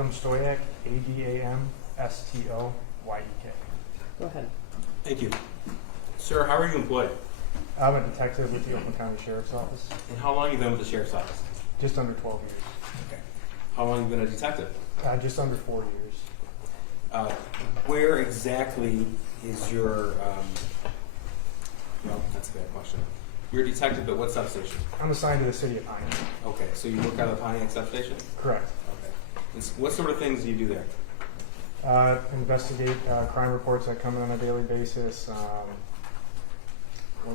Adam Stoyek, Adamstoyek. Go ahead. Thank you. Sir, how are you employed? I'm a detective with the Oakland County Sheriff's Office. And how long have you been with the Sheriff's Office? Just under 12 years. Okay. How long have you been a detective? Just under 4 years. Where exactly is your, well, that's a bad question. You're a detective at what substation? I'm assigned to the city of Pontiac. Okay, so you work out of the Pontiac substation? Correct. Okay. And what sort of things do you do there? Investigate crime reports that come in on a daily basis.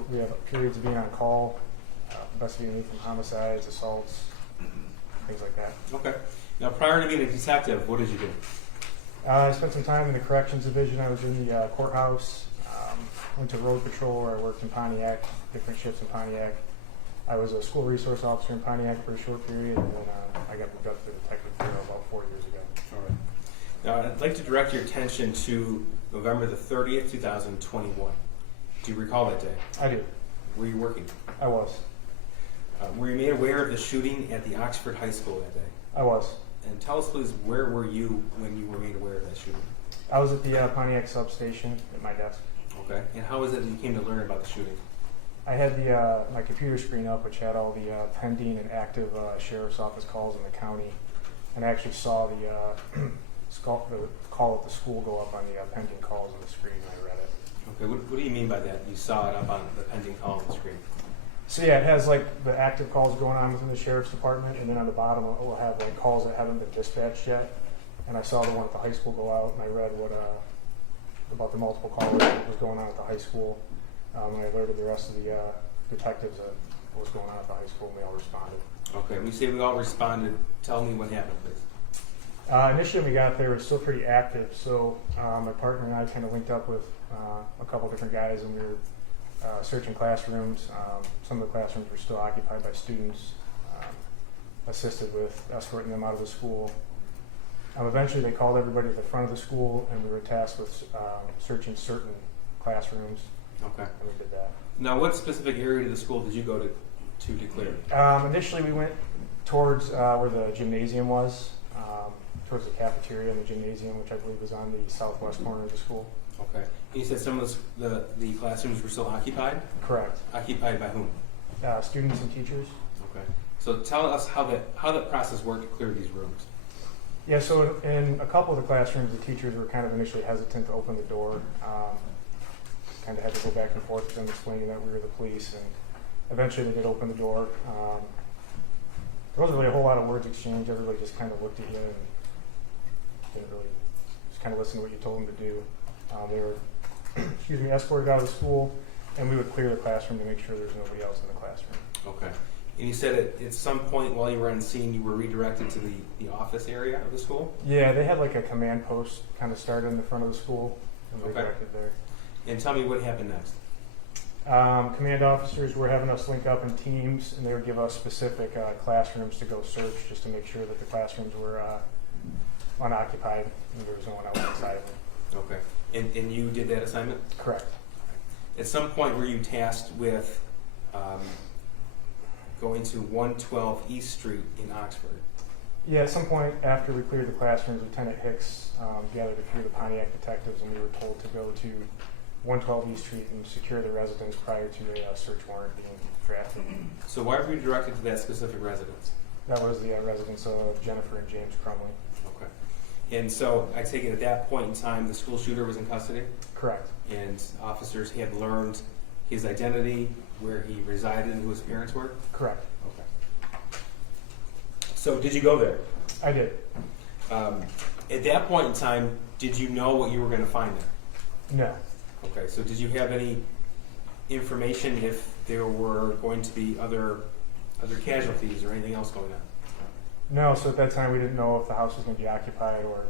We have periods of being on call, investigating from homicides, assaults, things like that. Okay. Now, prior to being a detective, what did you do? I spent some time in the corrections division. I was in the courthouse. Went to road patrol where I worked in Pontiac, different shifts in Pontiac. I was a school resource officer in Pontiac for a short period, and then I got moved up to the detective bureau about 4 years ago. All right. Now, I'd like to direct your attention to November the 30th, 2021. Do you recall that day? I do. Were you working? I was. Were you made aware of the shooting at the Oxford High School that day? I was. And tell us, please, where were you when you were made aware of that shooting? I was at the Pontiac substation at my desk. Okay. And how was it that you came to learn about the shooting? I had my computer screen up, which had all the pending and active sheriff's office calls in the county, and I actually saw the call at the school go up on the pending calls on the screen, and I read it. Okay. What do you mean by that? You saw it up on the pending call on the screen? So yeah, it has like the active calls going on within the sheriff's department, and then on the bottom it will have like calls that haven't been dispatched yet. And I saw the one at the high school go out, and I read what about the multiple callers that was going on at the high school. And I alerted the rest of the detectives of what was going on at the high school, and we all responded. Okay. When you say we all responded, tell me what happened, please. Initially, when we got there, it was still pretty active. So my partner and I kind of linked up with a couple different guys, and we were searching classrooms. Some of the classrooms were still occupied by students. Assisted with escorting them out of the school. Eventually, they called everybody at the front of the school, and we were tasked with searching certain classrooms. Okay. And we did that. Now, what specific area of the school did you go to declare? Initially, we went towards where the gymnasium was, towards the cafeteria and the gymnasium, which I believe was on the southwest corner of the school. Okay. And you said some of the classrooms were still occupied? Correct. Occupied by whom? Students and teachers. Okay. So tell us how that process worked to clear these rooms. Yeah, so in a couple of the classrooms, the teachers were kind of initially hesitant to open the door. Kind of had to go back and forth with them explaining that we were the police, and eventually they did open the door. There wasn't really a whole lot of words exchanged. Everybody just kind of looked at you and didn't really just kind of listen to what you told them to do. They were, escorted out of the school, and we would clear the classroom to make sure there's nobody else in the classroom. Okay. And you said at some point while you were on scene, you were redirected to the office area of the school? Yeah, they had like a command post kind of started in the front of the school, and we redirected there. And tell me what happened next. Command officers were having us link up in teams, and they would give us specific classrooms to go search just to make sure that the classrooms were unoccupied and there was no one else inside of them. Okay. And you did that assignment? Correct. At some point were you tasked with going to 112 East Street in Oxford? Yeah, at some point after we cleared the classrooms, Lieutenant Hicks gathered a few of the Pontiac detectives, and we were told to go to 112 East Street and secure the residence prior to a search warrant being drafted. So why were you directed to that specific residence? That was the residence of Jennifer and James Crumbley. Okay. And so I take it at that point in time the school shooter was in custody? Correct. And officers had learned his identity, where he resided, and who his parents were? Correct. Okay. So did you go there? I did. At that point in time, did you know what you were going to find there? No. Okay, so did you have any information if there were going to be other casualties or anything else going on? No, so at that time we didn't know if the house was going to be occupied or,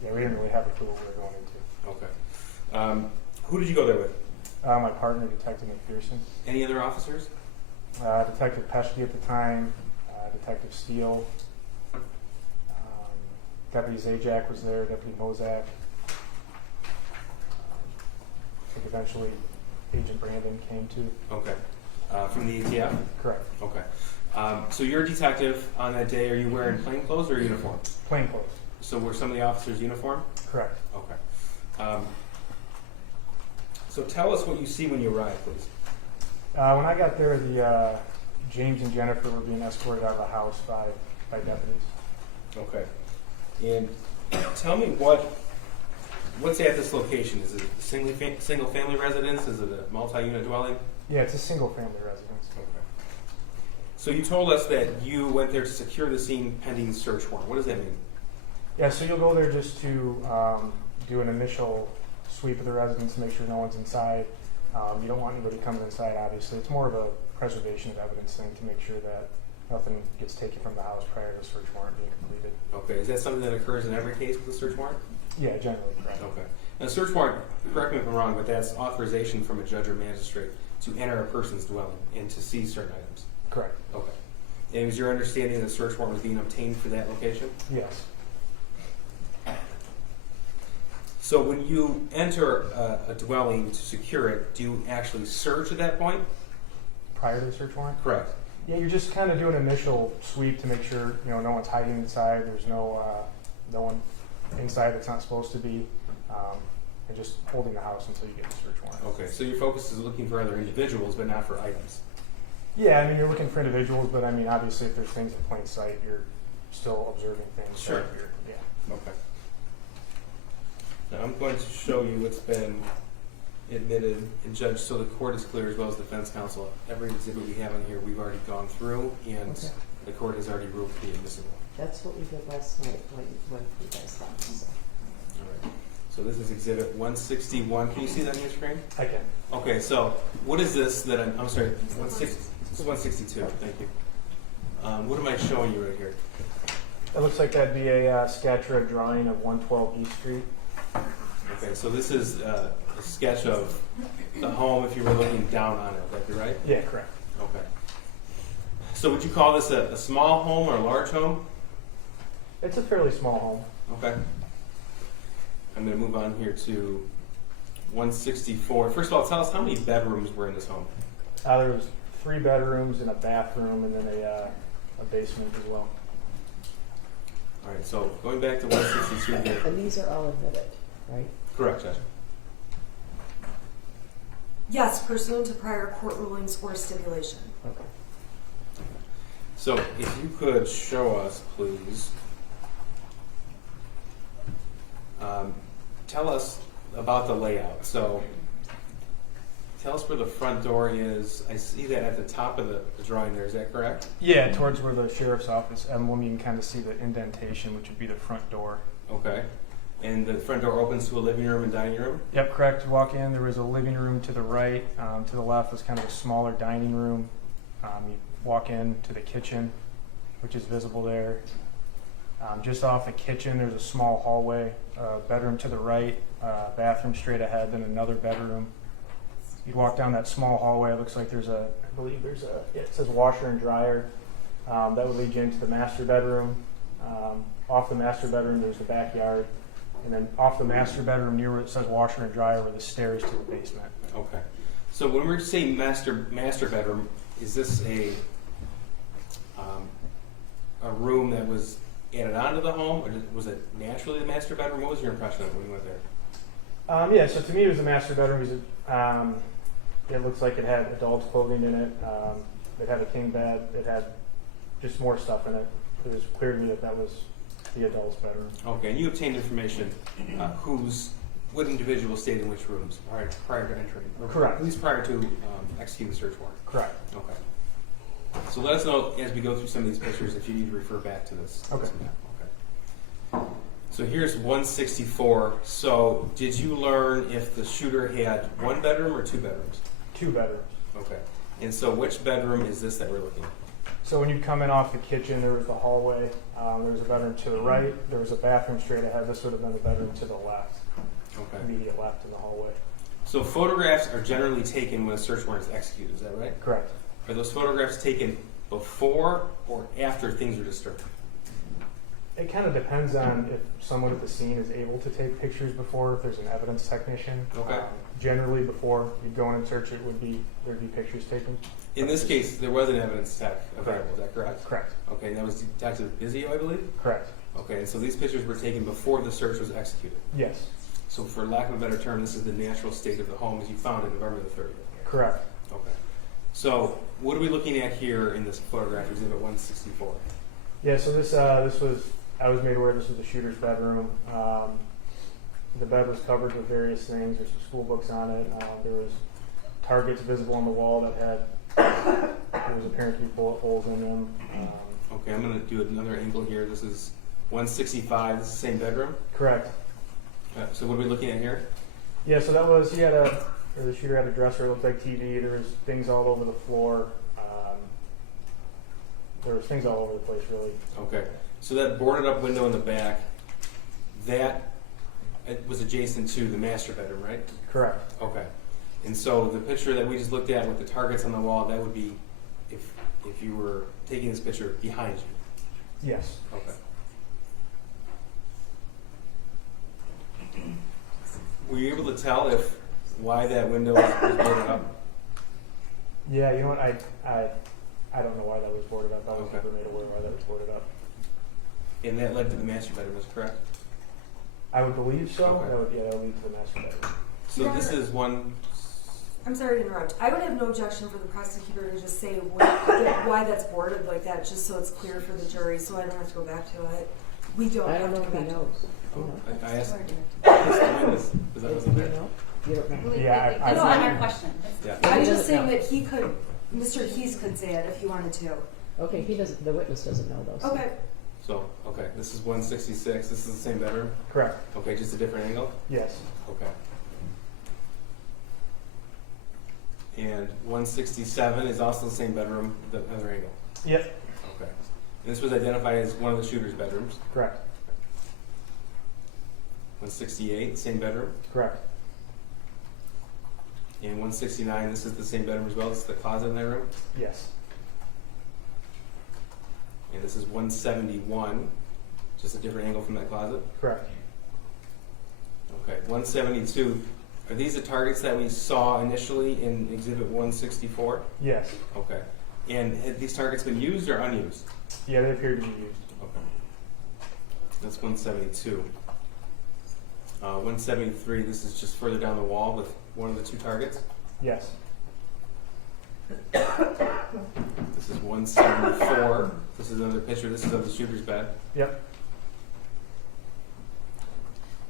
we didn't really have a clue what we were going into. Okay. Who did you go there with? My partner, Detective McPherson. Any other officers? Detective Peschke at the time, Detective Steele, Deputy Zajac was there, Deputy Mozak. I think eventually Agent Brandon came too. Okay. From the ATF? Correct. Okay. So you're a detective on that day. Are you wearing plain clothes or uniform? Plain clothes. So were some of the officers uniformed? Correct. Okay. So tell us what you see when you arrive, please. When I got there, the James and Jennifer were being escorted out of the house by deputies. Okay. And tell me what's at this location? Is it a single family residence? Is it a multi-unit dwelling? Yeah, it's a single family residence. Okay. So you told us that you went there to secure the scene pending the search warrant. What does that mean? Yeah, so you'll go there just to do an initial sweep of the residence to make sure no one's inside. You don't want anybody coming inside, obviously. It's more of a preservation of evidence thing to make sure that nothing gets taken from the house prior to the search warrant being completed. Okay. Is that something that occurs in every case with a search warrant? Yeah, generally, correct. Okay. Now, search warrant, correct me if I'm wrong, but that's authorization from a judge or magistrate to enter a person's dwelling and to seize certain items. Correct. Okay. And was your understanding that the search warrant was being obtained for that location? Yes. So when you enter a dwelling to secure it, do you actually search at that point? Prior to the search warrant? Correct. Yeah, you're just kind of doing an initial sweep to make sure no one's hiding inside. There's no one inside that's not supposed to be, and just holding the house until you get the search warrant. Okay, so your focus is looking for other individuals, but not for items. Yeah, I mean you're looking for individuals, but I mean obviously if there's things in plain sight, you're still observing things. Sure. Yeah. Okay. Now I'm going to show you what's been admitted and judged, so the court is clear as well as defense counsel. Every exhibit we have in here, we've already gone through, and Okay. the court has already ruled to be admissible. That's what we did last night when you guys left. So. All right. So this is exhibit 161. Can you see that on your screen? I can. Okay, so what is this that I'm sorry, 160, this is 162, thank you. What am I showing you right here? It looks like that'd be a sketch or a drawing of 112 East Street. Okay, so this is a sketch of the home if you were looking down on it, would that be right? Yeah, correct. Okay. So would you call this a small home or a large home? It's a fairly small home. Okay. I'm going to move on here to 164. First of all, tell us how many bedrooms were in this home? There was 3 bedrooms and a bathroom, and then a basement as well. All right, so going back to 162 here. And these are all admitted, right? Correct, Judge. Yes, pursuant to prior court rulings or stipulation. Okay. So if you could show us, please, tell us about the layout. So tell us where the front door is. I see that at the top of the drawing there. Is that correct? Yeah, towards where the sheriff's office emblem, you can kind of see the indentation, which would be the front door. Okay. And the front door opens to a living room and dining room? Yep, correct. Walk in, there was a living room to the right. To the left was kind of a smaller dining room. You walk in to the kitchen, which is visible there. Just off the kitchen, there's a small hallway, bedroom to the right, bathroom straight ahead, then another bedroom. You'd walk down that small hallway. It looks like there's a, I believe there's a, yeah, it says washer and dryer. That would lead you into the master bedroom. Off the master bedroom, there's the backyard. And then off the master bedroom, near where it says washer and dryer, were the stairs to the basement. Okay. So when we're saying master bedroom, is this a room that was added onto the home, or was it naturally the master bedroom? What was your impression of it when you went there? Yeah, so to me it was a master bedroom because it looks like it had adult clothing in it. It had a king bed. It had just more stuff in it. It was clear to me that was the adult's bedroom. Okay, and you obtained information what individual stayed in which rooms prior to entering? Or Correct. At least prior to executing the search warrant? Correct. Okay. So let us know as we go through some of these pictures if you need to refer back to this. Okay. This map. Okay. So here's 164. So did you learn if the shooter had 1 bedroom or 2 bedrooms? 2 bedrooms. Okay. And so which bedroom is this that we're looking at? So when you come in off the kitchen, there was the hallway. There was a bedroom to the right. There was a bathroom straight ahead. This would have been the bedroom to the left, Okay. immediate left in the hallway. So photographs are generally taken when a search warrant is executed, is that right? Correct. Are those photographs taken before or after things are disturbed? It kind of depends on if someone at the scene is able to take pictures before, if there's an evidence technician. Okay. Generally, before you go in and search it, there'd be pictures taken. In this case, there was an evidence tech available, is that correct? Correct. Okay, and that was Detective Bizio, I believe? Correct. Okay, and so these pictures were taken before the search was executed. Yes, So for lack of a better term, this is the natural state of the home as you found it November the 30th. correct. Okay. So what are we looking at here in this photograph, Exhibit 164? Yeah, so this was, I was made aware this was the shooter's bedroom. The bed was covered with various things. There's some school books on it. There was targets visible on the wall that had, there was apparent to be bullet holes in them. Okay, I'm going to do another angle here. This is 165. This is the same bedroom. Correct. So what are we looking at here? Yeah, so that was, the shooter had a dresser, it looked like TV. There was things all over the floor. There was things all over the place, really. Okay. So that boarded up window in the back, that it was adjacent to the master bedroom, right? Correct. Okay. And so the picture that we just looked at with the targets on the wall, that would be if you were taking this picture behind you. Yes. Okay. Were you able to tell why that window was boarded up? Yeah, you know what? I don't know why that was boarded up. I was Okay. never made aware why that was boarded up. And that led to the master bedroom, is correct? I would believe so. Okay. That would lead to the master bedroom. So Yeah. this is one. I'm sorry to interrupt. I would have no objection for the prosecutor to just say why that's boarded like that, just so it's clear for the jury, so I don't have to go back to it. We don't I have don't know to if go he back knows. I asked. What's the witness? Is that Do wasn't you there? know? You don't know. Really Yeah, quickly, I- that's I- not our question. Yeah. to. I'm He just doesn't saying know. that he could, Mr. Hees could say it if he wanted to. Okay, he doesn't, the witness doesn't know those. Okay. So okay, this is 166. This is the same bedroom. Correct. Okay, just a different angle. Yes. Okay. And 167 is also the same bedroom, the other angle. Yep. Okay. And this was identified as one of the shooter's bedrooms. Correct. 168, same bedroom. Correct. And 169, this is the same bedroom as well. This is the closet in that room. Yes. And this is 171, just a different angle from that closet. Correct. Okay, 172. Are these the targets that we saw initially in Exhibit 164? Yes. Okay. And had these targets been used or unused? Yeah, they appear to be used. Okay. That's 172. 173, this is just further down the wall with one of the two targets. Yes. This is 174. This is another picture. This is of the shooter's bed. Yep.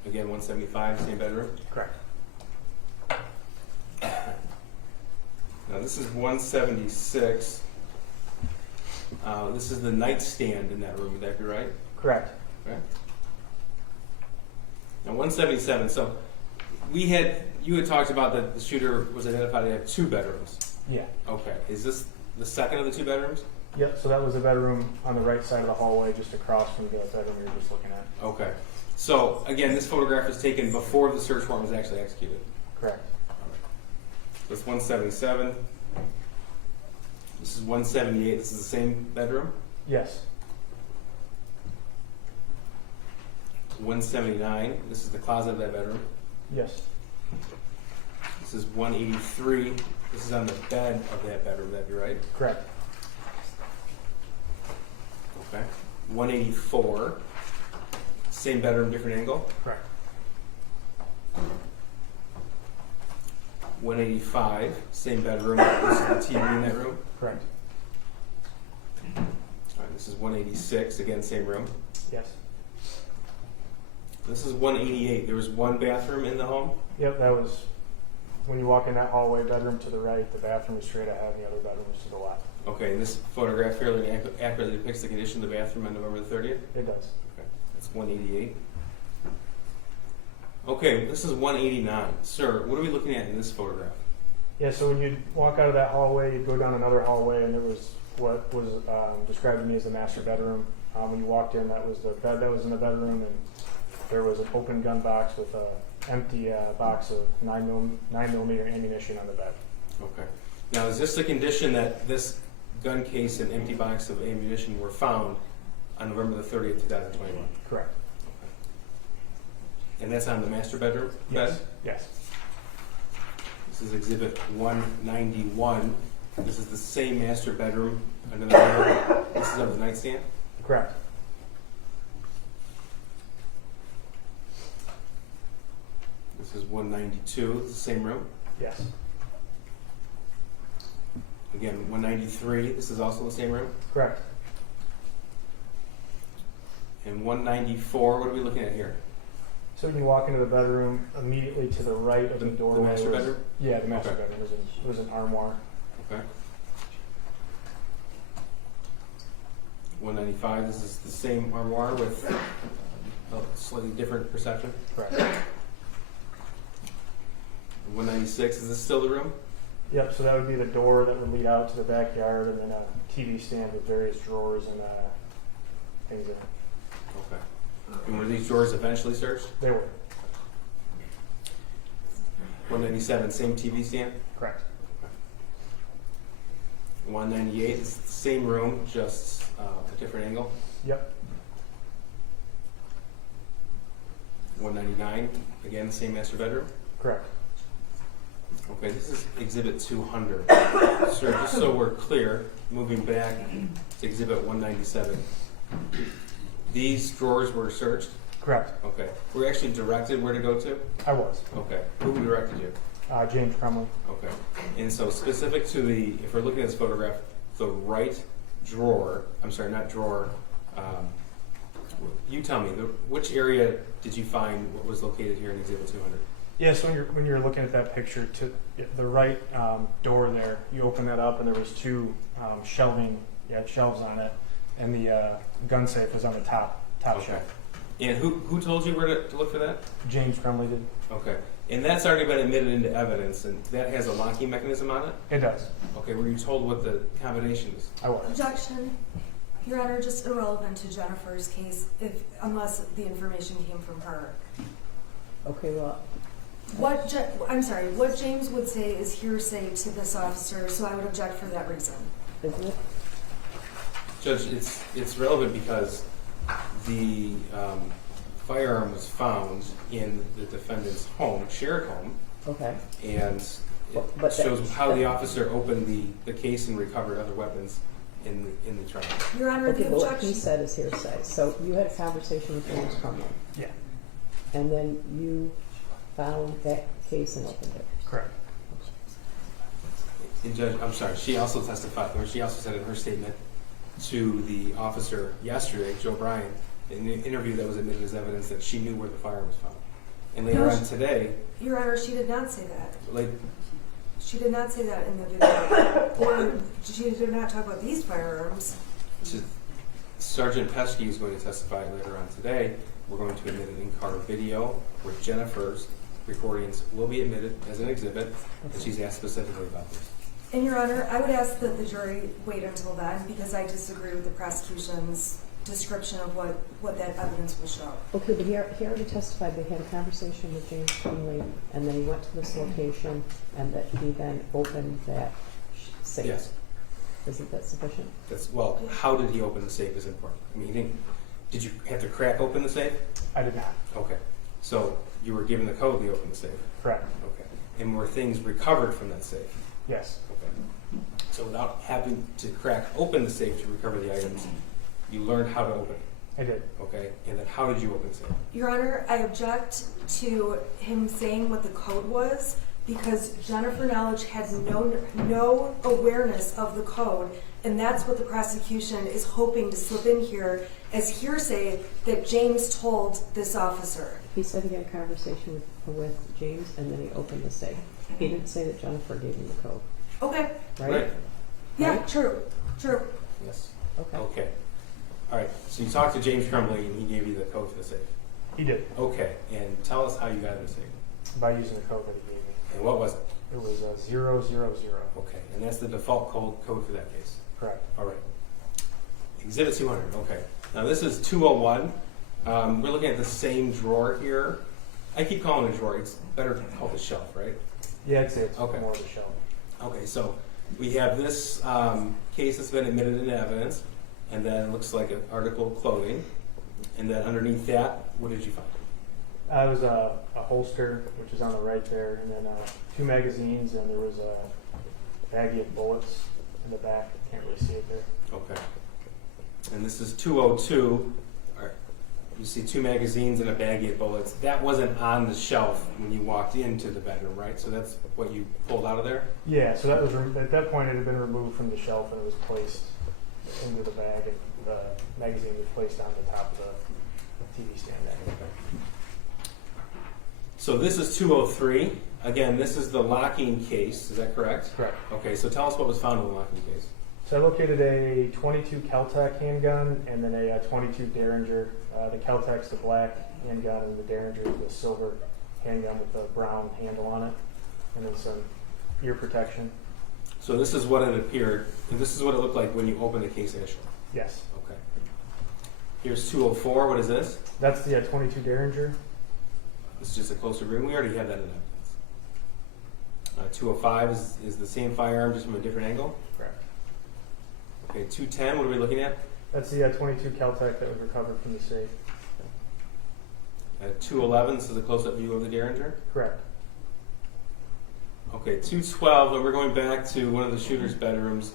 Again, 175, same bedroom. Correct. Now this is 176. This is the nightstand in that room. Would that be right? Correct. Okay. Now 177. So you had talked about that the shooter was identified to have two bedrooms. Yeah. Okay. Is this the second of the two bedrooms? Yep. So that was the bedroom on the right side of the hallway, just across from the bedroom you were just looking at. Okay. So again, this photograph was taken before the search warrant was actually executed. Correct. So it's 177. This is 178. This is the same bedroom. Yes. 179. This is the closet of that bedroom. Yes. This is 183. This is on the bed of that bedroom. Would that be right? Correct. Okay. 184. Same bedroom, different angle. Correct. 185. Same bedroom. This is the TV in that room. Correct. All right, this is 186. Again, same room. Yes. This is 188. There was one bathroom in the home. Yep. That was when you walk in that hallway, bedroom to the right, the bathroom is straight ahead, and the other bedroom is to the left. Okay, and this photograph fairly accurately depicts the condition of the bathroom on November the 30th. It does. Okay, that's 188. Okay, this is 189. Sir, what are we looking at in this photograph? Yeah, so when you walk out of that hallway, you'd go down another hallway, and there was what was described to me as the master bedroom. When you walked in, that was the bed that was in the bedroom, and there was an open gun box with an empty box of 9mm ammunition on the bed. Okay. Now, is this the condition that this gun case and empty box of ammunition were found on November the 30th, 2021? Correct. And that's on the master bedroom bed? Yes. Yes. This is Exhibit 191. This is the same master bedroom. Another this is of the nightstand. Correct. 192, it's the same room. Yes. Again, 193, this is also the same room. Correct. And 194, what are we looking at here? So when you walk into the bedroom, immediately to the right of the doorway. The master was- bedroom? Yeah, the master Okay. bedroom was an armoire. Okay. 195, this is the same armoire with a slightly different perception. Correct. 196, is this still the room? Yep, so that would be the door that would lead out to the backyard, and then a TV stand with various drawers and things in it. Okay. And were these drawers eventually searched? They were. 197, same TV stand? Correct. 198, it's the same room, just a different angle. Yep. 199, again, same master bedroom. Correct. Okay, this is Exhibit 200. Sir, just so we're clear, moving back to Exhibit 197. These drawers were searched? Correct. Okay. Were you actually directed where to go to? I was. Okay. Who directed you? James Crumbley. Okay. And so specific to the, if we're looking at this photograph, the right drawer, I'm sorry, not drawer, you tell me, which area did you find what was located here in Exhibit 200? Yeah, so when you're looking at that picture, to the right door there, you open that up, and there was two shelves on it, and the gun safe was on the top Okay. shelf. And who told you where to look for that? James Crumbley did. Okay. And that's already been admitted into evidence, and that has a locking mechanism on it? It does. Okay, were you told what the combination is? I was. Objection. Your Honor, just irrelevant to Jennifer's case, unless the information came from her. Okay, well, What James would say is hearsay to this officer, so I would object for that reason. isn't it? Judge, it's relevant because the firearm was found in the defendant's home, shared home, Okay. and it But that- shows how the officer opened the case and recovered other weapons in the trial. Your Honor, Okay, the but what he objection. said is hearsay. So you had a conversation with James Crumbley, Yeah. and then you found that case and opened it. Correct. And Judge, I'm sorry, she also testified, or she also said in her statement to the officer yesterday, Joe Bryan, in the interview that was admitted as evidence, that she knew where the firearm was found. And later No, on today, Your Honor, she did not say that. like, She did not say that in the video. Or she did not talk about these firearms. Sergeant Pesky is going to testify later on today. We're going to admit an in-car video where Jennifer's recordings will be admitted as an exhibit, and she's asked specifically about this. And Your Honor, I would ask that the jury wait until then because I disagree with the prosecution's description of what that evidence will show. Okay, but he already testified they had a conversation with James Crumbley, and then he went to this location, and that he then opened that safe. Yes, Isn't that sufficient? well, how did he open the safe is important. I mean, did you have to crack open the safe? I did not. Okay, so you were given the code to open the safe. Correct. Okay, and were things recovered from that safe? Yes. Okay, so without having to crack open the safe to recover the items, you learned how to open it. I did. Okay, and then how did you open the safe? Your Honor, I object to him saying what the code was because Jennifer Knowledge had no awareness of the code, and that's what the prosecution is hoping to slip in here as hearsay that James told this officer. He said he had a conversation with James, and then he opened the safe. He didn't say that Jennifer gave him the code, Okay. right? Yeah, Right? true. Yes. Okay. Okay. All right. So you talked to James Crumbley and he gave you the code for the safe. He did. Okay. And tell us how you got in the safe. By using the code that he gave me. And what was it? It was 000. Okay. And that's the default code for that case. Correct. All right. Exhibit 200. Okay. Now this is 201. We're looking at the same drawer here. I keep calling it a drawer. It's better called a shelf, right? Yeah, I'd say it's Okay. more of a shelf. Okay. So we have this case that's been admitted into evidence. And then it looks like an article of clothing. And then underneath that, what did you find? It was a holster, which is on the right there, and then 2 magazines, and there was a baggie of bullets in the back. Can't really see it there. Okay. And this is 202. All right. you see 2 magazines and a baggie of bullets. That wasn't on the shelf when you walked into the bedroom, right? So that's what you pulled out of there? Yeah, so that was at that point it had been removed from the shelf and it was placed into the bag, and the magazine was placed on the top of the TV stand there. So this is 203. Again, this is the locking case. Is that correct? Correct. Okay, so tell us what was found in the locking case. So I located a 22 Kel-Tec handgun and then a 22 Derringer. The Kel-Tec's the black handgun and the Derringer is the silver handgun with the brown handle on it, and then some ear protection. So this is what it appeared, and this is what it looked like when you opened the case initially. Yes. Okay. Here's 204. What is this? That's the 22 Derringer. This is just a closer view. We already have that in evidence. 205 is the same firearm, just from a different angle. Correct. Okay, 210. What are we looking at? That's the 22 Kel-Tec that was recovered from the safe. 211. This is a close-up view of the Derringer. Correct. Okay, 212, and we're going back to one of the shooter's bedrooms.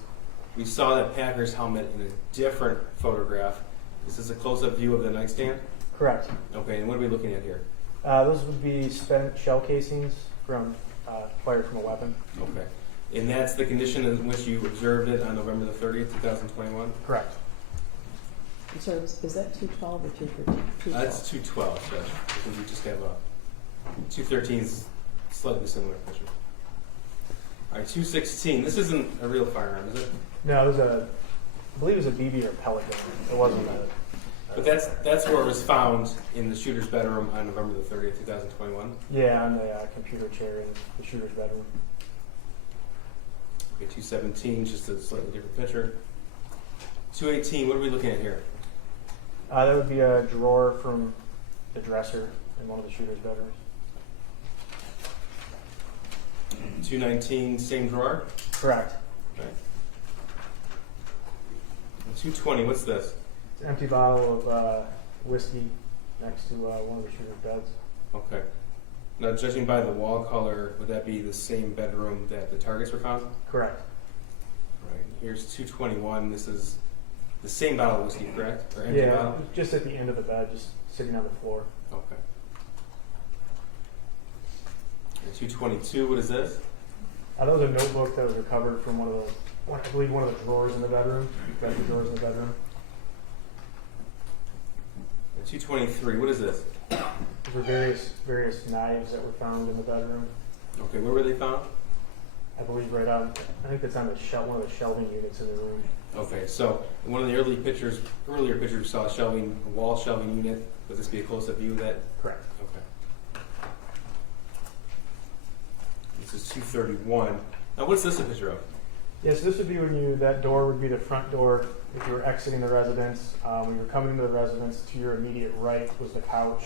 We saw that Packer's helmet in a different photograph. This is a close-up view of the nightstand? Correct. Okay, and what are we looking at here? Those would be spent shell casings from fired from a weapon. Okay. And that's the condition in which you observed it on November the 30th, 2021? Correct. So is that 212 or 213? That's 212, Judge, because we just have a 213 is slightly similar picture. All right, 216. This isn't a real firearm, is it? No, it was I believe it was a BB or pellet gun. It wasn't a. But that's where it was found in the shooter's bedroom on November the 30th, 2021. Yeah, on the computer chair in the shooter's bedroom. Okay, 217, just a slightly different picture. 218, what are we looking at here? That would be a drawer from the dresser in one of the shooter's bedrooms. 219, same drawer? Correct. Okay. And 220, what's this? It's an empty bottle of whiskey next to one of the shooter's beds. Okay. Now, judging by the wall color, would that be the same bedroom that the targets were found? Correct. Right. Here's 221. This is the same bottle of whiskey, correct? Or empty Yeah, bottle? just at the end of the bed, just sitting on the floor. Okay. And 222, what is this? That was a notebook that was recovered from one of the drawers in the bedroom. You've got the drawers in the bedroom. And 223, what is this? There were various knives that were found in the bedroom. Okay, where were they found? I believe right on. I think that's on the one of the shelving units in the room. Okay, so in one of the earlier pictures we saw a wall shelving unit. Would this be a close-up view of that? Correct. Okay. This is 231. Now, what's this a picture of? Yes, this would be that door would be the front door if you were exiting the residence. When you were coming into the residence, to your immediate right was the couch.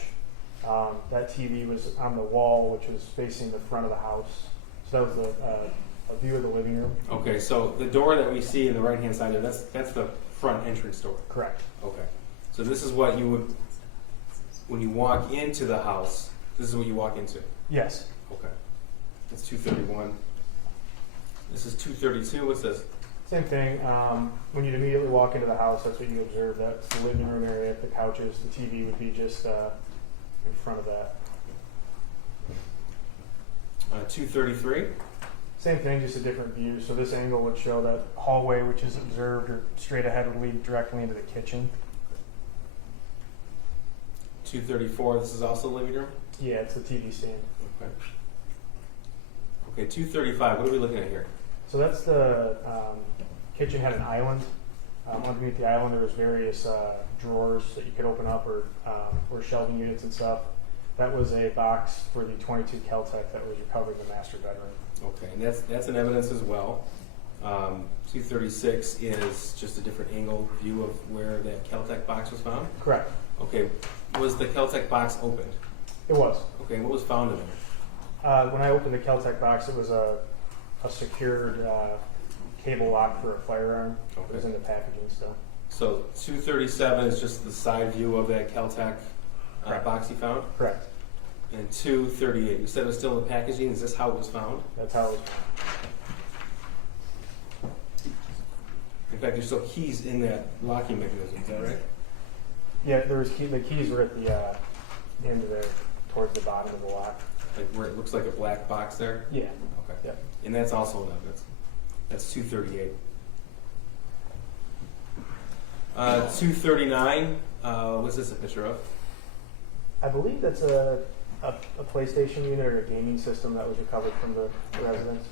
That TV was on the wall, which was facing the front of the house. So that was a view of the living room. Okay, so the door that we see in the right-hand side there, that's the front entrance door. Correct. Okay. So this is what you would, when you walk into the house, this is what you walk into? Yes. Okay. That's 231. This is 232. What's this? Same thing. When you'd immediately walk into the house, that's what you observe. That's the living room area, the couches. The TV would be just in front of that. 233. Same thing, just a different view. So this angle would show that hallway, which is observed or straight ahead, would lead directly into the kitchen. 234. This is also the living room? Yeah, it's the TV stand. Okay. Okay, 235. What are we looking at here? So that's the kitchen had an island. Underneath the island, there was various drawers that you could open up or shelving units and stuff. That was a box for the 22 Kel-Tec that was recovered in the master bedroom. Okay, and that's an evidence as well. 236 is just a different angle view of where that Kel-Tec box was found? Correct. Okay, was the Kel-Tec box opened? It was. Okay, and what was found in there? When I opened the Kel-Tec box, it was a secured cable lock for a firearm. Okay. It was in the packaging still. So 237 is just the side view of that Kel-Tec box you found? Correct. And 238, you said it was still in the packaging. Is this how it was found? That's how it was found. In fact, there's still keys in that locking mechanism. Is that right? Yeah, there was the keys were at the end of there, towards the bottom of the lock. Like where it looks like a black box there? Yeah. Okay. Yep. And that's also in evidence. That's 238. 239, what's this a picture of? I believe that's a PlayStation unit or a gaming system that was recovered from the residence.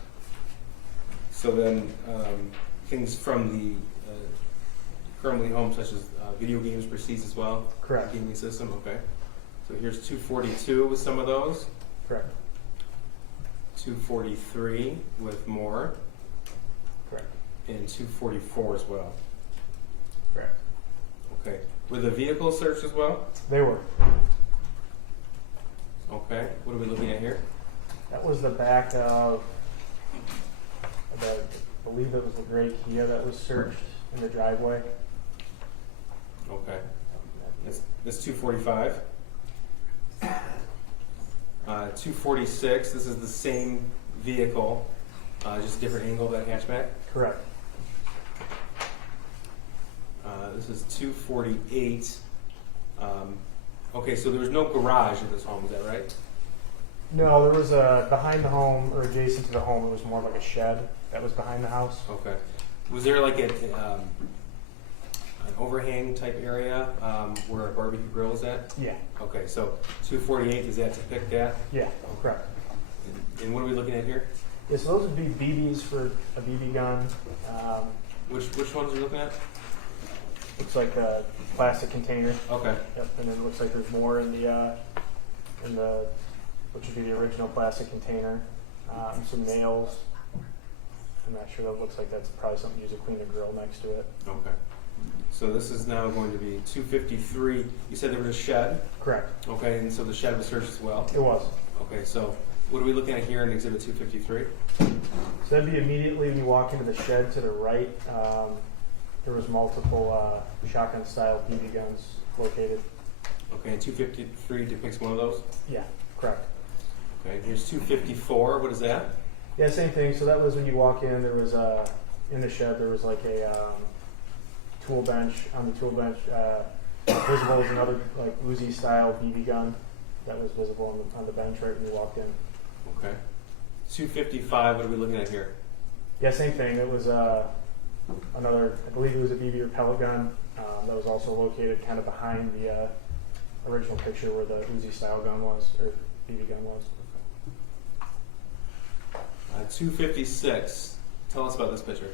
So then, things from the Crumbley home, such as video games, were seized as well? Correct. Gaming system, okay. So here's 242 with some of those. Correct. 243 with more. Correct. And 244 as well. Correct. Okay. Were the vehicles searched as well? They were. Okay. What are we looking at here? That was the back of I believe it was the gray Kia that was searched in the driveway. Okay. That's 245. 246, this is the same vehicle, just a different angle of that hatchback. Correct. This is 248. Okay, so there was no garage in this home, is that right? No, there was behind the home or adjacent to the home. It was more like a shed that was behind the house. Okay. Was there like an overhang type area where a barbecue grill is at? Yeah. Okay, so 248, does that depict that? Yeah. Correct. And what are we looking at here? Yeah, so those would be BBs for a BB gun. Which ones are you looking at? Looks like a plastic container. Okay. Yep. And then it looks like there's more in the which would be the original plastic container. Some nails. I'm not sure. That looks like that's probably something to use to clean the grill next to it. Okay. So this is now going to be 253. You said there was a shed. Correct. Okay, and so the shed was searched as well. It was. Okay, so what are we looking at here in Exhibit 253? So that'd be immediately when you walk into the shed to the right. There was multiple shotgun-style BB guns located. Okay, and 253 depicts one of those. Yeah. Correct. Okay, here's 254. What is that? Yeah, same thing. So that was when you walk in. There was in the shed. There was like a tool bench. On the tool bench, visible was another like Uzi style BB gun that was visible on the bench right when you walked in. Okay. 255. What are we looking at here? Yeah, same thing. It was another. I believe it was a BB or pellet gun that was also located kind of behind the original picture where the Uzi style gun was or BB gun was. 256. Tell us about this picture.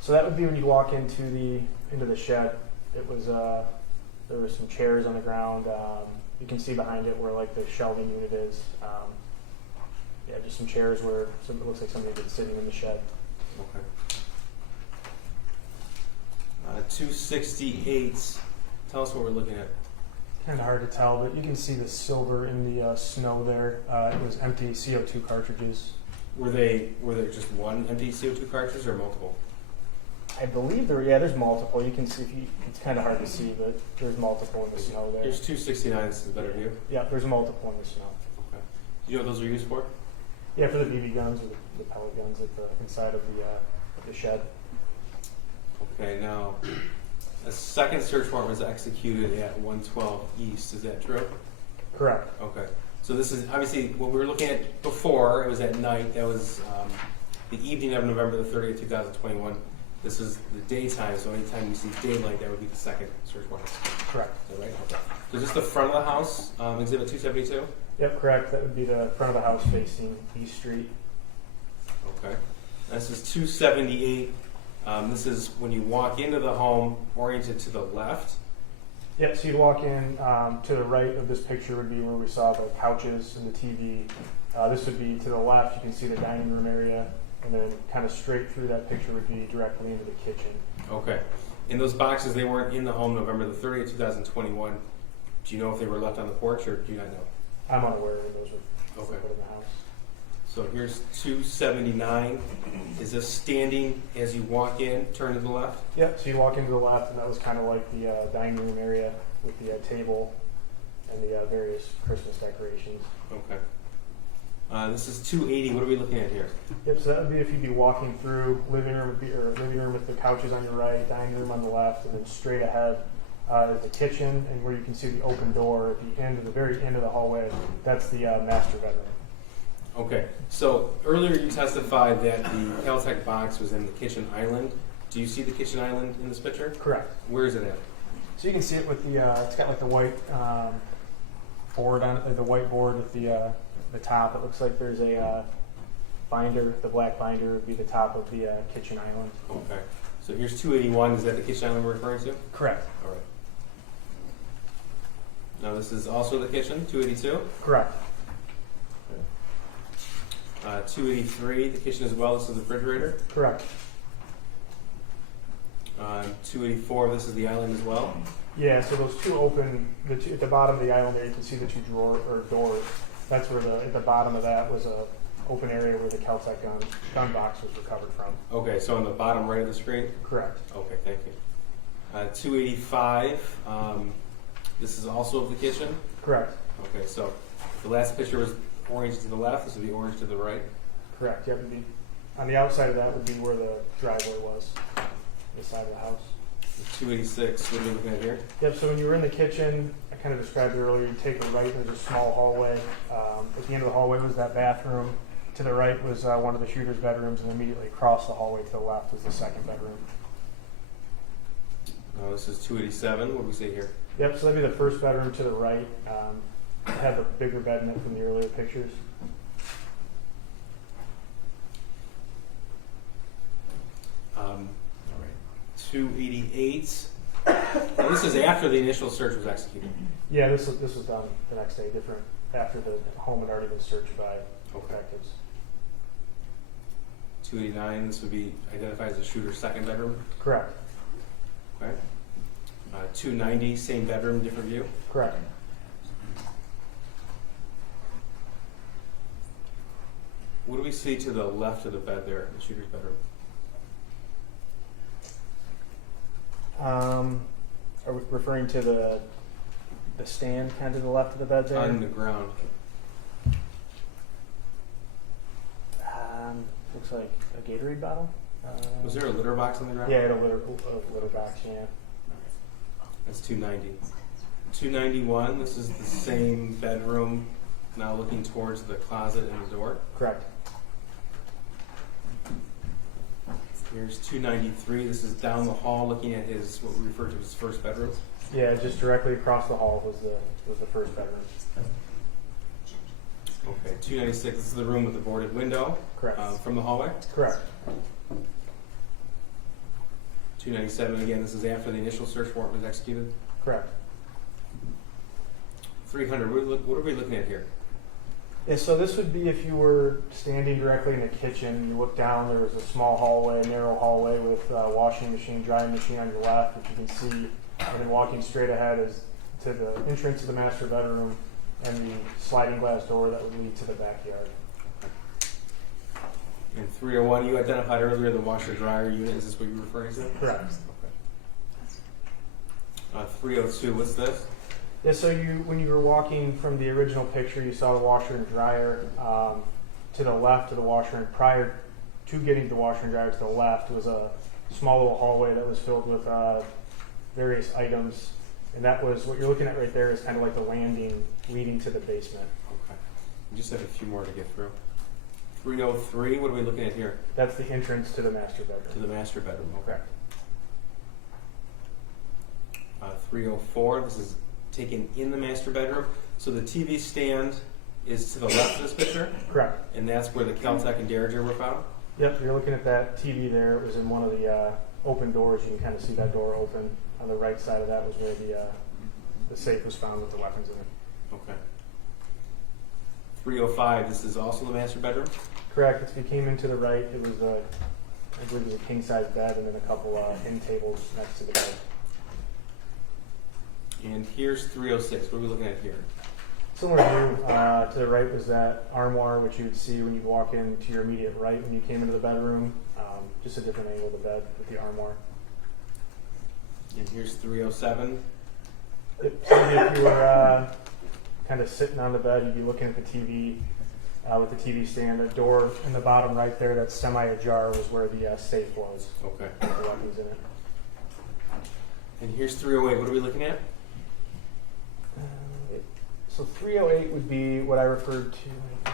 So that would be when you walk into the shed. It was there were some chairs on the ground. You can see behind it where like the shelving unit is. Yeah, just some chairs where it looks like somebody had been sitting in the shed. Okay. 268. Tell us what we're looking at. Kind of hard to tell, but you can see the silver in the snow there. It was empty CO2 cartridges. Were there just one empty CO2 cartridge or multiple? I believe there's multiple. You can see it's kind of hard to see, but there's multiple in the snow there. Here's 269. This is a better view. Yeah, there's multiple in the snow. Okay. Do you know what those are used for? Yeah, for the BB guns or the pellet guns at the inside of the shed. Okay, now a second search warrant was executed at 112 East. Is that true? Correct. Okay. So this is obviously what we were looking at before. It was at night. That was the evening of November the 30th, 2021. This is the daytime, so anytime you see daylight, that would be the second search warrant. Correct. Is that right? Okay. So just the front of the house, Exhibit 272? Yep, correct. That would be the front of the house facing East Street. Okay. This is 278. This is when you walk into the home, oriented to the left. Yep, so you'd walk in to the right of this picture would be where we saw the couches and the TV. This would be to the left. You can see the dining room area. And then kind of straight through that picture would be directly into the kitchen. Okay. And those boxes, they weren't in the home November the 30th, 2021. Do you know if they were left on the porch or do you not know? I'm unaware that those were Okay. put in the house. So here's 279. Is this standing as you walk in, turn to the left? Yep, so you walk into the left, and that was kind of like the dining room area with the table and the various Christmas decorations. Okay. This is 280. What are we looking at here? Yep, so that would be if you'd be walking through living room with the couches on your right, dining room on the left, and then straight ahead is the kitchen, and where you can see the open door at the end of the very end of the hallway, that's the master bedroom. Okay, so earlier you testified that the Caltech box was in the kitchen island. Do you see the kitchen island in this picture? Correct. Where is it at? So you can see it with the, it's got like the white board on it, the white board with the top. It looks like there's a binder. The black binder would be the top of the kitchen island. Okay, so here's 281. Is that the kitchen island we're referring to? Correct. All right. Now this is also the kitchen, 282. Correct. 283, the kitchen as well. This is the refrigerator. Correct. 284, this is the island as well. Yeah, so those two open, at the bottom of the island there, you can see the two doors. That's where at the bottom of that was a open area where the Caltech gun box was recovered from. Okay, so on the bottom right of the screen? Correct. Okay, thank you. 285, this is also of the kitchen? Correct. Okay, so the last picture was orange to the left, this would be orange to the right? Correct. Yep, on the outside of that would be where the driveway was, the side of the house. 286, what are we looking at here? Yep, so when you were in the kitchen, I kind of described it earlier, you take a right, there's a small hallway. At the end of the hallway was that bathroom. To the right was one of the shooter's bedrooms, and immediately across the hallway to the left was the second bedroom. This is 287, what do we see here? Yep, so that'd be the first bedroom to the right. It had the bigger bed in it from the earlier pictures. All right. 288. Now this is after the initial search was executed. Yeah, this was done the next day, different after the home had already been searched by detectives. 289, this would be identified as the shooter's second bedroom. Correct. Okay. 290, same bedroom, different view. Correct. What do we see to the left of the bed there, the shooter's bedroom? Are we referring to the stand kind of to the left of the bed there? On the ground. Looks like a Gatorade bottle. Was there a litter box on the ground? Yeah, it had a litter box, yeah. That's 290. 291, this is the same bedroom, now looking towards the closet and the door. Correct. Here's 293, this is down the hall looking at his, what we refer to as his first bedroom. Yeah, just directly across the hall was the first bedroom. Okay, 296, this is the room with the boarded window. Correct. From the hallway. Correct. 297, again, this is after the initial search warrant was executed. Correct. 300, what are we looking at here? Yeah, so this would be if you were standing directly in the kitchen, you look down, there was a small hallway, narrow hallway with washing machine, drying machine on your left, which you can see, and then walking straight ahead is to the entrance of the master bedroom and the sliding glass door that would lead to the backyard. In 301, you identified earlier the washer-dryer unit, is this what you're referring to? Correct. Okay. 302, what's this? Yeah, so when you were walking from the original picture, you saw the washer and dryer. To the left of the washer, and prior to getting to the washer and dryer to the left was a small little hallway that was filled with various items. And that was, what you're looking at right there is kind of like the landing leading to the basement. Okay. We just have a few more to get through. 303, what are we looking at here? That's the entrance to the master bedroom. To the master bedroom, okay. Correct. 304, this is taken in the master bedroom. So the TV stand is to the left of this picture? Correct. And that's where the Caltech and Derringer were found? Yep, you're looking at that TV there. It was in one of the open doors. You can kind of see that door open. On the right side of that was where the safe was found with the weapons in it. Okay. 305, this is also the master bedroom? Correct. If you came in to the right, it was I believe it was a king-size bed and then a couple end tables next to the bed. And here's 306, what are we looking at here? Similar view. To the right was that armoire, which you would see when you walk in to your immediate right when you came into the bedroom. Just a different angle of the bed with the armoire. And here's 307. So if you were kind of sitting on the bed, you'd be looking at the TV with the TV stand. The door in the bottom right there that's semi-ajar was where the safe was. Okay. With the weapons in it. And here's 308. What are we looking at? So 308 would be what I referred to. I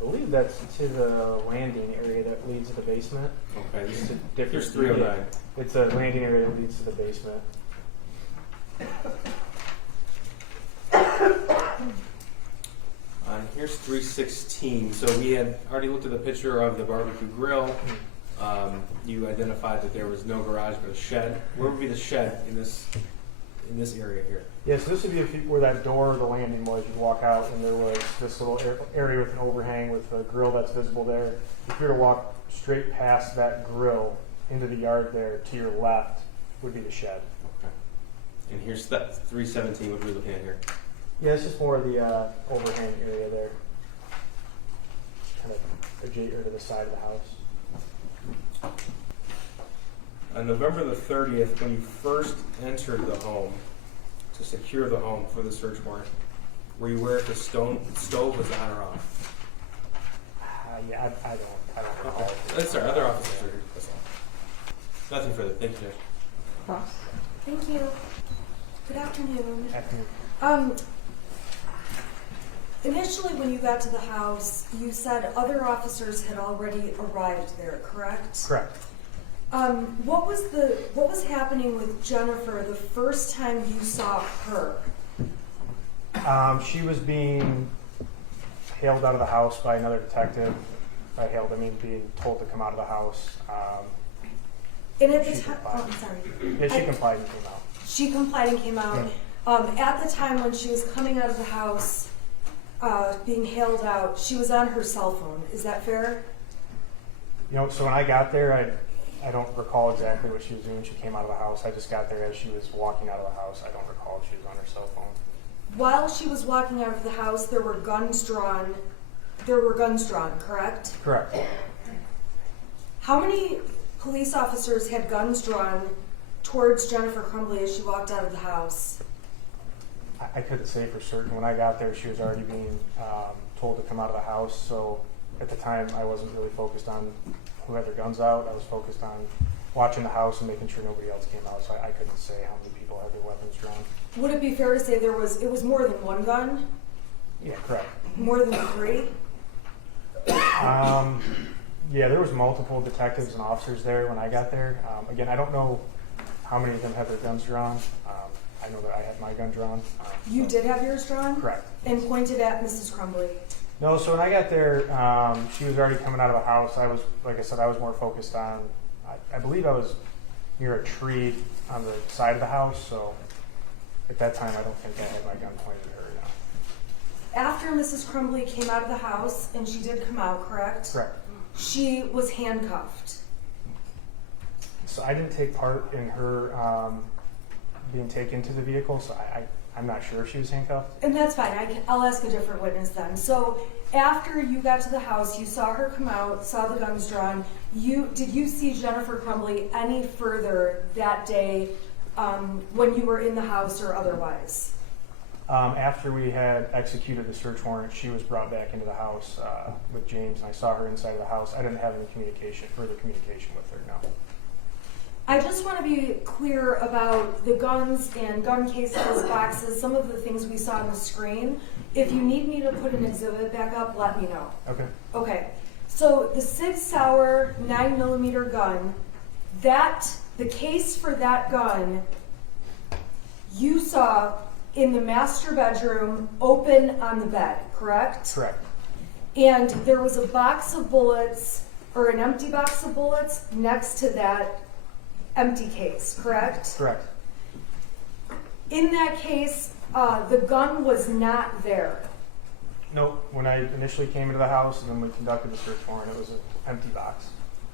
believe that's to the landing area that leads to the basement. Okay, It's a different. here's 309. It's a landing area that leads to the basement. Here's 316. So we had already looked at the picture of the barbecue grill. You identified that there was no garage but a shed. Where would be the shed in this area here? Yeah, so this would be where that door, the landing was. You'd walk out, and there was this little area with an overhang with a grill that's visible there. If you were to walk straight past that grill into the yard there, to your left would be the shed. Okay. And here's that 317. What are we looking at here? Yeah, it's just more of the overhang area there, kind of adjacent to the side of the house. On November the 30th, when you first entered the home to secure the home for the search warrant, were you aware if the stove was on or off? Yeah, I don't recall. That's our other officers are here. That's all. Nothing further. Thank you, Judge. Ross? Thank you. Good afternoon. Afternoon. Initially, when you got to the house, you said other officers had already arrived there, correct? Correct. What was happening with Jennifer the first time you saw her? She was being hailed out of the house by another detective. By hailed, I mean being told to come out of the house. And at the She time, complied. oh, I'm sorry. Yeah, she complied and came out. She complied and came out. At the time when she was coming out of the house, being hailed out, she was on her cell phone. Is that fair? You know, so when I got there, I don't recall exactly what she was doing. She came out of the house. I just got there as she was walking out of the house. I don't recall if she was on her cell phone. While she was walking out of the house, there were guns drawn. There were guns drawn, correct? Correct. How many police officers had guns drawn towards Jennifer Crumbley as she walked out of the house? I couldn't say for certain. When I got there, she was already being told to come out of the house. So at the time, I wasn't really focused on who had their guns out. I was focused on watching the house and making sure nobody else came out. So I couldn't say how many people had their weapons drawn. Would it be fair to say it was more than one gun? Yeah, correct. More than three? Yeah, there was multiple detectives and officers there when I got there. Again, I don't know how many of them had their guns drawn. I know that I had my gun drawn. You did have yours drawn? Correct. And pointed at Mrs. Crumbley? No, so when I got there, she was already coming out of a house. I was, like I said, I was more focused on, I believe I was near a tree on the side of the house, so at that time I don't think I had my gun pointed at her. No. After Mrs. Crumbley came out of the house, and she did come out, correct? Correct. She was handcuffed. So I didn't take part in her being taken to the vehicle, so I'm not sure if she was handcuffed. And that's fine. I'll ask a different witness then. So after you got to the house, you saw her come out, saw the guns drawn. Did you see Jennifer Crumbley any further that day when you were in the house or otherwise? After we had executed the search warrant, she was brought back into the house with James, and I saw her inside of the house. I didn't have any further communication with her, no. I just want to be clear about the guns and gun cases, boxes, some of the things we saw on the screen. If you need me to put an exhibit back up, let me know. Okay. Okay. So the Sig Sauer 9mm gun, the case for that gun, you saw in the master bedroom, open on the bed, correct? Correct. And there was a box of bullets, or an empty box of bullets, next to that empty case, correct? Correct. In that case, the gun was not there. Nope. When I initially came into the house and then we conducted the search warrant, it was an empty box.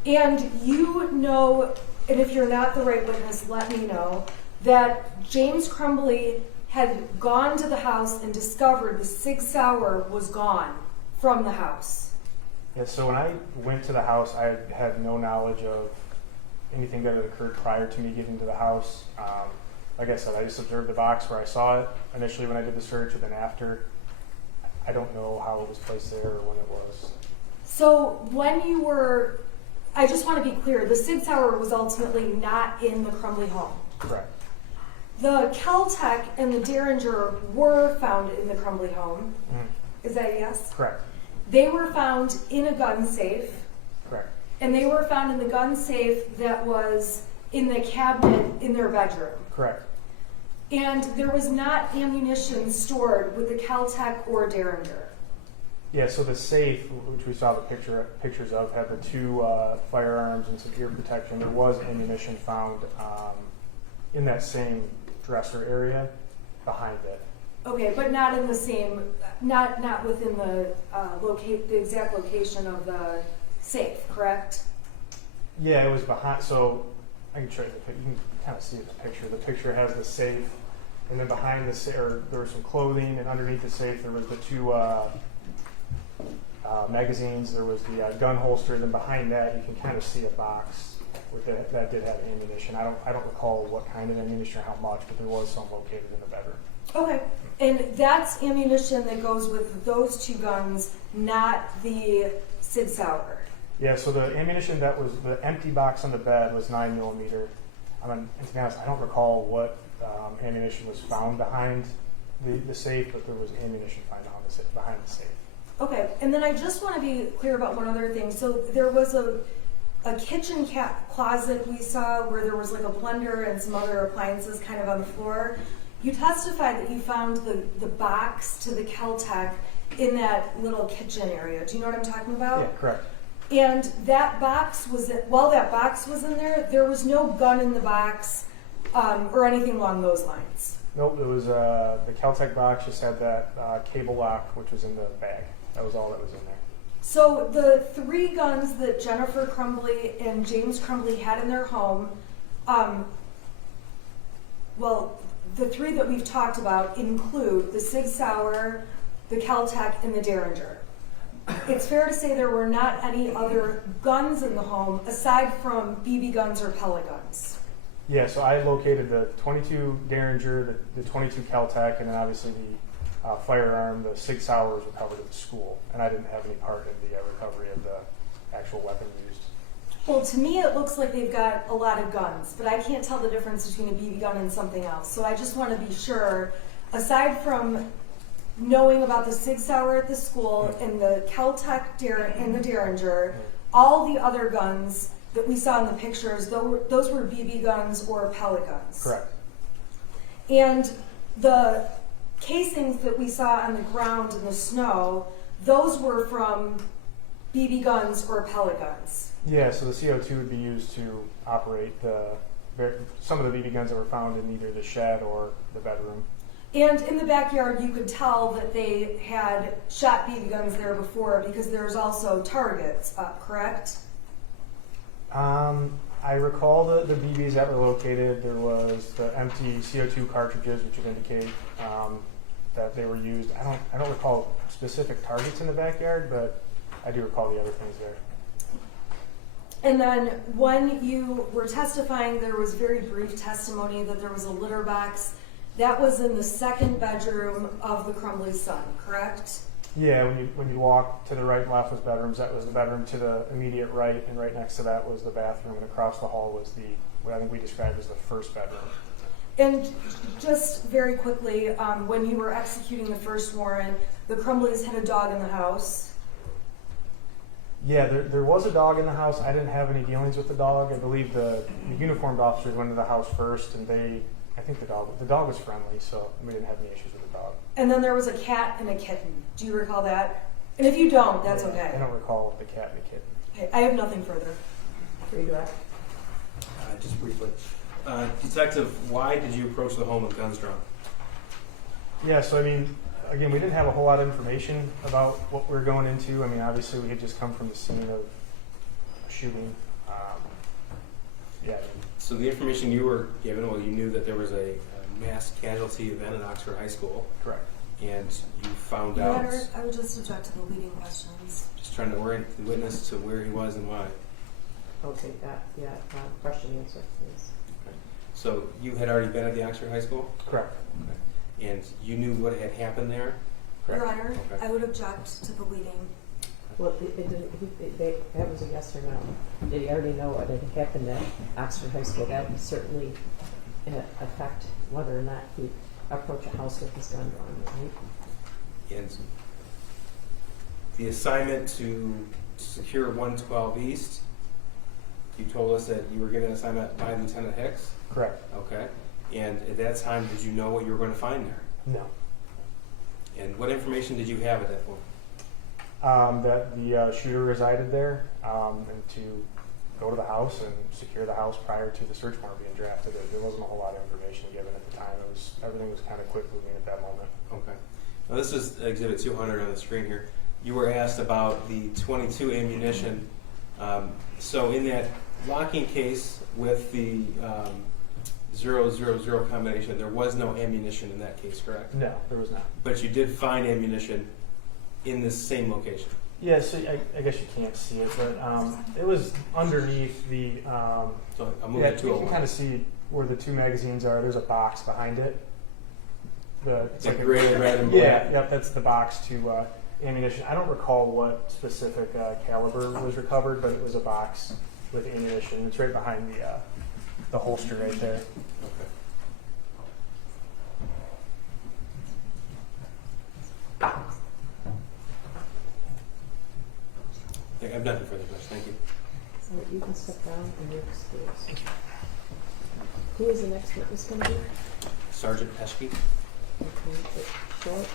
And you know, and if you're not the right witness, let me know, that James Crumbley had gone to the house and discovered the Sig Sauer was gone from the house. Yeah, so when I went to the house, I had no knowledge of anything that had occurred prior to me getting to the house. Like I said, I just observed the box where I saw it initially when I did the search, and then after. I don't know how it was placed there or when it was. So when you were I just want to be clear, the Sig Sauer was ultimately not in the Crumbley home. Correct. The Caltech and the Derringer were found in the Crumbley home. Mhm. Is that a yes? Correct. They were found in a gun safe, Correct. and they were found in the gun safe that was in the cabinet in their bedroom. Correct. And there was not ammunition stored with the Caltech or Derringer. Yeah, so the safe, which we saw the pictures of, had the two firearms and some ear protection. There was ammunition found in that same dresser area behind it. Okay, but not in the same, not within the the exact location of the safe, correct? Yeah, it was behind. So I can show you the picture. You can kind of see the picture. The picture has the safe, and then behind the safe, there was some clothing, and underneath the safe there was the two magazines. There was the gun holster. Then behind that, you can kind of see a box with that did have ammunition. I don't recall what kind of ammunition or how much, but there was some located in the bedroom. Okay, and that's ammunition that goes with those two guns, not the Sig Sauer. Yeah, so the ammunition that was the empty box on the bed was 9mm. And to be honest, I don't recall what ammunition was found behind the safe, but there was ammunition found behind the safe. Okay, and then I just want to be clear about one other thing. So there was a kitchen closet we saw where there was like a blender and some other appliances kind of on the floor. You testified that you found the box to the Caltech in that little kitchen area. Do you know what I'm talking about? Yeah, correct. And that box while that box was in there was no gun in the box or anything along those lines. Nope, it was the Caltech box just had that cable lock, which was in the bag. That was all that was in there. So the three guns that Jennifer Crumbley and James Crumbley had in their home, the three that we've talked about include the Sig Sauer, the Caltech, and the Derringer. It's fair to say there were not any other guns in the home aside from BB guns or pellet guns. Yeah, so I located the 22 Derringer, the 22 Caltech, and then obviously the firearm, the Sig Sauer, was recovered at the school, and I didn't have any part in the recovery of the actual weapon used. Well, to me it looks like they've got a lot of guns, but I can't tell the difference between a BB gun and something else. So I just want to be sure, aside from knowing about the Sig Sauer at the school and the Caltech and the Derringer, all the other guns that we saw in the pictures, those were BB guns or pellet guns. Correct. And the casings that we saw on the ground in the snow, those were from BB guns or pellet guns. Yeah, so the CO2 would be used to operate some of the BB guns that were found in either the shed or the bedroom. And in the backyard, you could tell that they had shot BB guns there before because there's also targets up, correct? I recall the BBs that were located. There was the empty CO2 cartridges, which would indicate that they were used. I don't recall specific targets in the backyard, but I do recall the other things there. And then when you were testifying, there was very brief testimony that there was a litter box. That was in the second bedroom of the Crumbley son, correct? Yeah, when you walk to the right and left was bedrooms. That was the bedroom to the immediate right, and right next to that was the bathroom, and across the hall was what I think we described as the first bedroom. And just very quickly, when you were executing the first warrant, the Crumbleys had a dog in the house. Yeah, there was a dog in the house. I didn't have any dealings with the dog. I believe the uniformed officers went into the house first, and I think the dog was friendly, so we didn't have any issues with the dog. And then there was a cat and a kitten. Do you recall that? And if you don't, that's okay. I don't recall the cat and the kitten. Okay, I have nothing further. Redirect. Just briefly. Detective, why did you approach the home with guns drawn? Yeah, so I mean, again, we didn't have a whole lot of information about what we were going into. I mean, obviously we had just come from the scene of a shooting. So the information you were given, you knew that there was a mass casualty event at Oxford High School. Correct. And you found Your out, Honor, I would just object to the leading questions. just trying to orient the witness to where he was and why. I'll take that. Yeah, question answer, please. Okay. So you had already been at the Oxford High School? Correct. Okay. And you knew what had happened there? Correct. Your Honor, Okay. I would object to the leading. Well, it didn't, that was a yes or no. Did he already know what had happened at Oxford High School? That would certainly affect whether or not he'd approach a house with his gun drawn, right? And the assignment to secure 112 East, you told us that you were given an assignment by Lieutenant Hicks? Correct. Okay. And at that time, did you know what you were going to find there? No. And what information did you have at that point? That the shooter resided there, and to go to the house and secure the house prior to the search warrant being drafted. There wasn't a whole lot of information given at the time. Everything was kind of quick moving at that moment. Okay. Now this is Exhibit 200 on the screen here. You were asked about the .22 ammunition. So in that locking case with the 000 combination, there was no ammunition in that case, correct? No, there was not. But you did find ammunition in this same location. Yeah, so I guess you can't see it, but it was underneath the. So I'm Yeah, moving you to can kind of see where the two magazines are. There's a box behind it. It's the like gray, red, and black. Yeah, yep, that's the box to ammunition. I don't recall what specific caliber was recovered, but it was a box with ammunition. It's right behind the holster right there. Okay. I have nothing further questions. Thank you. So you can step down and you're excused. Who is the next witness going to be? Sergeant Peschke. Okay, short.